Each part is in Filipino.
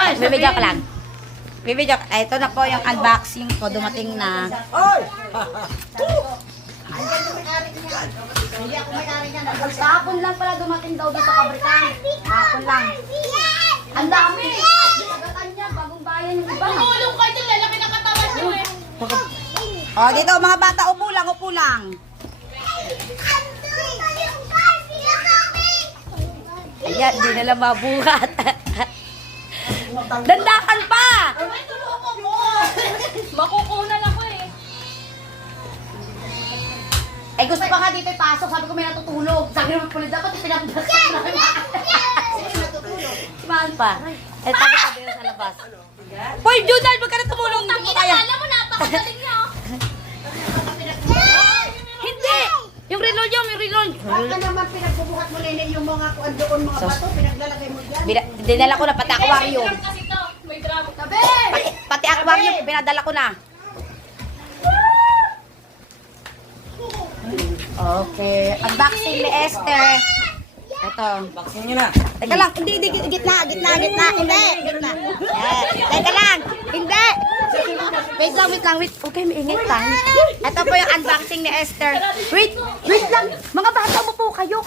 Bibidyo ka lang. Bibidyo ka. Ito na po yung unboxing ko. Dumating na. Oy! Hindi ako may-ari niyan. Kahapon lang pala dumating daw dito sa pabrikan. Kahapon lang. Ang dami. Agatan niya. Bagong bayan yung iba. Tumulong kayo dyan, lalaki ng katawan nyo eh. O, dito mga bata. Upo lang, upo lang. Ayan, di nila mabuhat. Dandakan pa! Ay, tulungan mo! Makukunan ako eh. Eh, gusto pa nga dito ipasok. Sabi ko may natutulog. Sabi naman pala dapat pinapasok namin. Simahan pa. Eh, tapos sabi na sa labas. Boy, Junal, wag ka na tumulong. Hindi ko kaya. Alam mo, napakagaling niya oh. Hindi! Yung reloj yung reloj. Baka naman pinagbubuhat mo nene yung mga kuan doon, mga bato, pinaglalagay mo dyan. Dinala ko na pati aquarium. May drum kasi to. May drum. Tabi! Pati aquarium, pinadala ko na. Okay. Unboxing ni Esther. Ito. Baksin nyo na. Teka lang, hindi, gitna, hindi. Gitna. Teka lang, hindi. Wait lang. Okay, maingit lang. Ito po yung unboxing ni Esther. Wait lang. Mga bata, umupo kayo.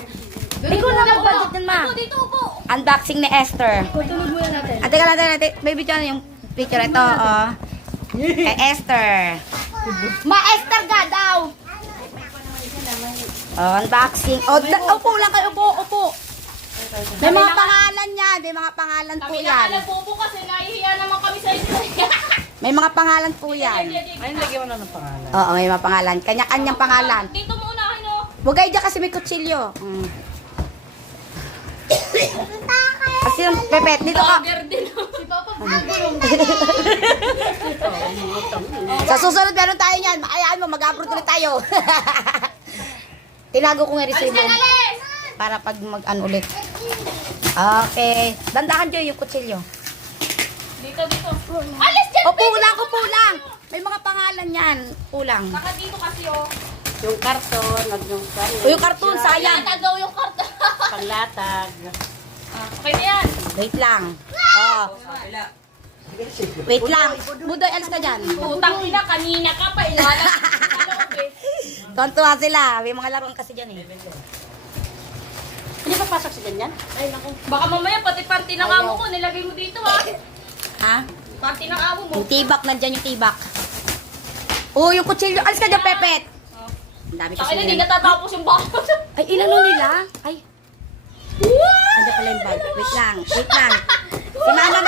Ikaw na mag-budget din, ma. Dito upo. Unboxing ni Esther. Tulog muna natin. Teka lang, may video na yung picture. Ito, oh. Kay Esther. Ma, Esther ka daw. Oh, unboxing. Oh, upo lang kayo, upo. May mga pangalan yan. May mga pangalan po Kami yan. nakalag po kasi nahihiya naman kami sa inyo. May mga pangalan po yan. Ayun, lagyan mo na ng pangalan. Oo, may mga pangalan. Kanya-kanyang pangalan. Dito mo unahin oh. Huwag kayo dyan kasi may kutsilyo. Kasi yung Pepet, dito ka. Order din oh. Si Papa Bulong. Sa susunod meron tayo niyan. Makayaan mo, mag-upload ulit tayo. Tinago ko nga Alis resibo. ka na, alis! Para pag mag-ano ulit. Okay. Dandahan dyan yung kutsilyo. Dito. Alis dyan! Upo lang. May mga pangalan yan. Upo lang. Baka dito kasi oh. Yung karton, yung O yung cartoon, sayang. Latag daw yung karton. panglatag. Okay na yan. Wait lang. Oh. Wait lang. Budoy, alis ka dyan. Utang ina, kanina ka pa. Ilalang. Tontuwa sila. May mga laruan kasi dyan eh. Hindi pa pasok sa ganyan? Ay, naku. Baka mamaya pati party ng amo ko, nilagay mo dito ha. Ha? Party ng amo mo. Yung tibak, nandyan yung tibak. Oh, yung kutsilyo. Alis ka dyan, Pepet. Ang dami kasi Akin na, hindi nila. natatapos yung bakot. Ay, ilano nila? Ay, What? andyan pala yung bag. Wait lang. Si Mama